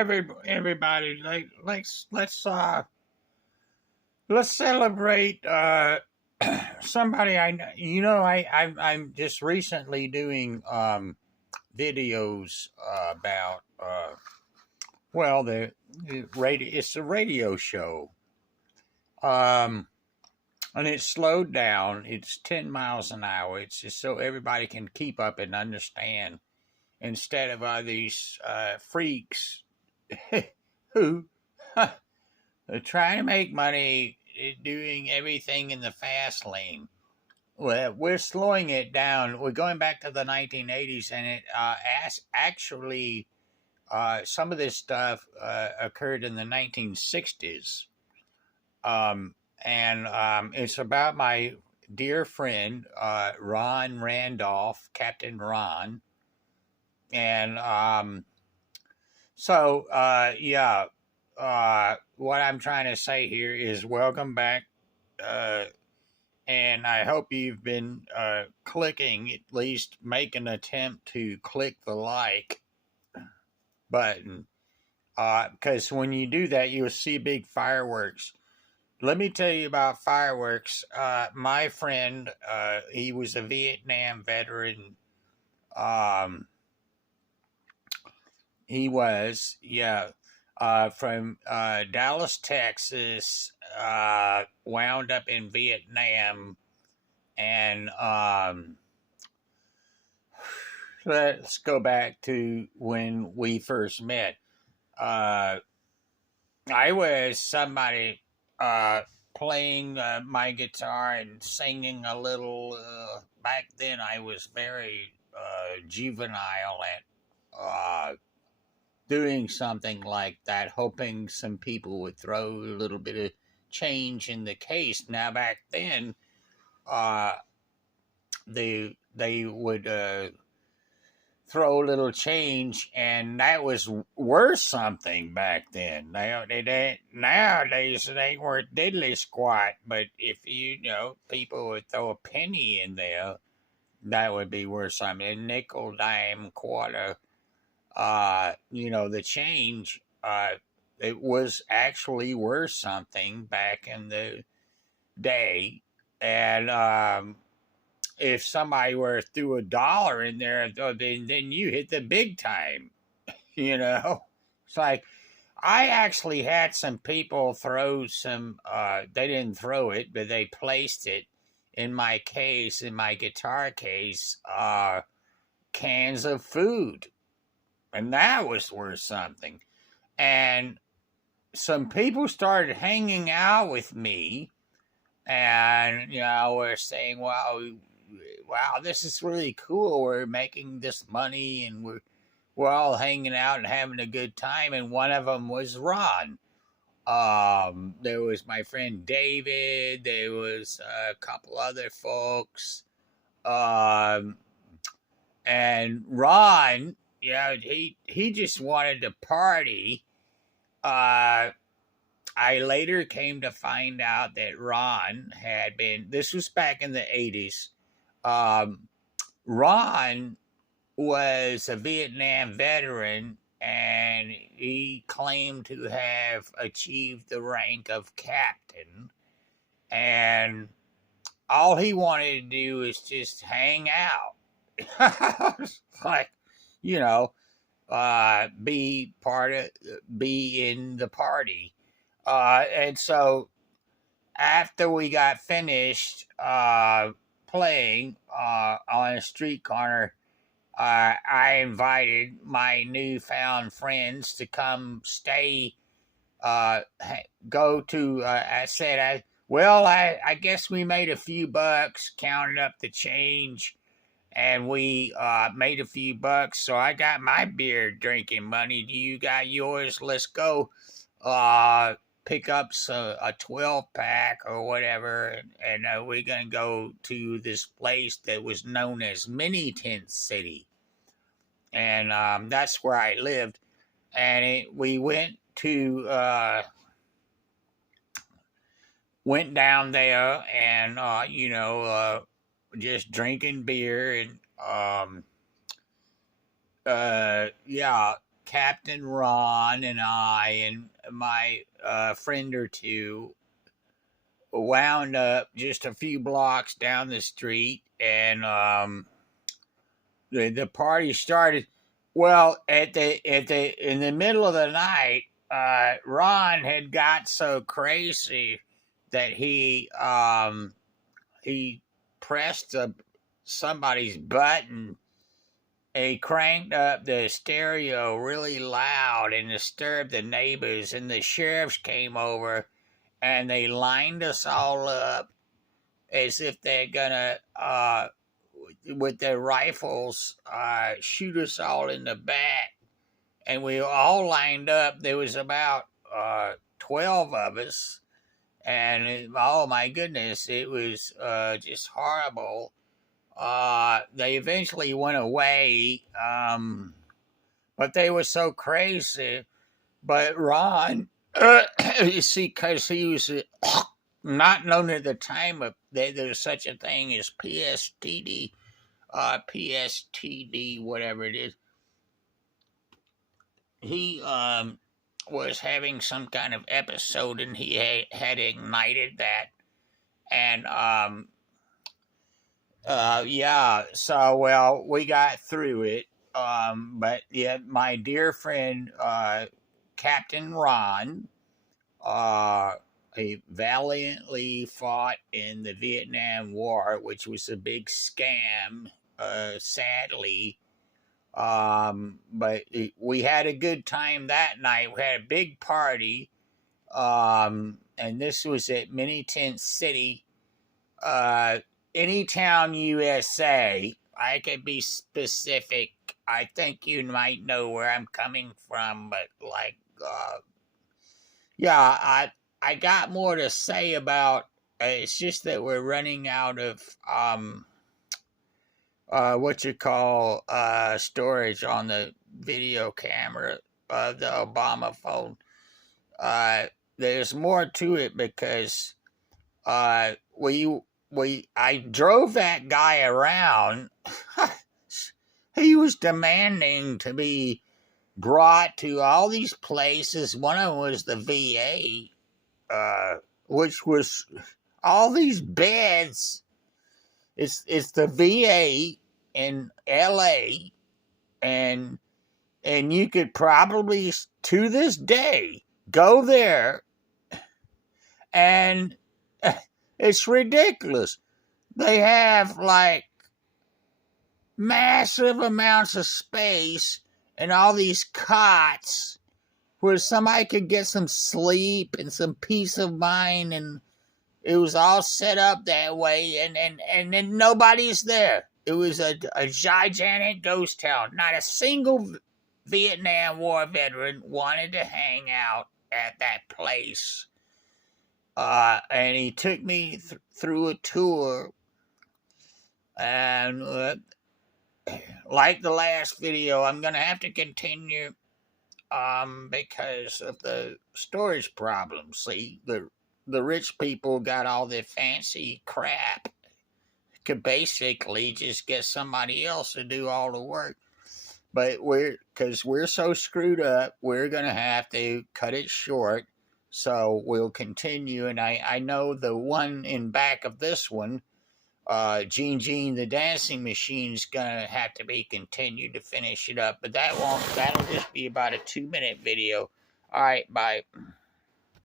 everybody, let's celebrate somebody I know. I'm just recently doing videos about the radio. It's a radio show. Um, and it's slowed down. It's 10 miles an hour. It's just so everybody can keep up and understand instead of these freaks who are trying to make money doing everything in the fast lane. Well, we're slowing it down. We're going back to the 1980s, and it actually some of this stuff occurred in the 1960s. And it's about my dear friend, Ron Randolph, Captain Ron. And what I'm trying to say here is welcome back. And I hope you've been clicking, at least make an attempt to click the like button. Because when you do that, you'll see big fireworks. Let me tell you about fireworks. My friend, he was a Vietnam veteran. He was, from Dallas, Texas, wound up in Vietnam. And let's go back to when we first met. I was somebody playing my guitar and singing a little. Back then, I was very juvenile at doing something like that, hoping some people would throw a little bit of change in the case. Now, back then, they would throw a little change, and that was worth something back then. Nowadays, it ain't worth diddly squat, but if people would throw a penny in there, that would be worth something. A nickel, dime, quarter, the change, it was actually worth something back in the day. And if somebody were threw $1 in there, then you hit the big time. It's like I actually had some people throw some. They didn't throw it, but they placed it in my case, in my guitar case, cans of food, and that was worth something. And some people started hanging out with me, and were saying, wow, this is really cool. We're making this money, and we're all hanging out and having a good time. And one of them was Ron. There was my friend David. There was a couple other folks. And Ron, he just wanted to party. I later came to find out that Ron had been. This was back in the 80s. Ron was a Vietnam veteran, and he claimed to have achieved the rank of captain. And all he wanted to do is just hang out. Like, be in the party. And so after we got finished playing on a street corner, I invited my newfound friends to come stay. Go to. I said, I guess we made a few bucks, counted up the change, and we made a few bucks. So I got my beer drinking money. Do you got yours? Let's go. Pick up a 12-pack or whatever, and we're going to go to this place that was known as Mini Tent City. And that's where I lived. And we went down there and, just drinking beer and, Captain Ron and I and my friend or two wound up just a few blocks down the street, and the party started. Well, in the middle of the night, Ron had got so crazy that he pressed somebody's button. He cranked up the stereo really loud and disturbed the neighbors, and the sheriffs came over and they lined us all up as if they're gonna, with their rifles, shoot us all in the back. And we all lined up. There was about 12 of us, and oh my goodness, it was just horrible. They eventually went away, but they were so crazy. But Ron, you see, because he was not known at the time of there was such a thing as PSTD, whatever it is. He was having some kind of episode, and he had ignited that, and yeah, so, well, we got through it. But yeah, my dear friend, Captain Ron, he valiantly fought in the Vietnam War, which was a big scam, sadly. But we had a good time that night. We had a big party. And this was at Mini Tent City, Anytown, USA. I could be specific. I think you might know where I'm coming from, but yeah, I got more to say about. It's just that we're running out of what you call storage on the video camera of the Obama phone. There's more to it because I drove that guy around. He was demanding to be brought to all these places. One of them was the VA, which was all these beds. It's the VA in LA, and you could probably to this day go there, and it's ridiculous. They have like massive amounts of space and all these cots where somebody could get some sleep and some peace of mind, and it was all set up that way, and then nobody's there. It was a gigantic ghost town. Not a single Vietnam War veteran wanted to hang out at that place. And he took me through a tour, and like the last video, I'm going to have to continue because of the storage problems. See, the rich people got all the fancy crap. Could basically just get somebody else to do all the work. But because we're so screwed up, we're going to have to cut it short. So we'll continue. And I know the one in back of this one, Gene the Dancing Machine's going to have to be continued to finish it up. But that'll just be about a 2-minute video. All right, bye.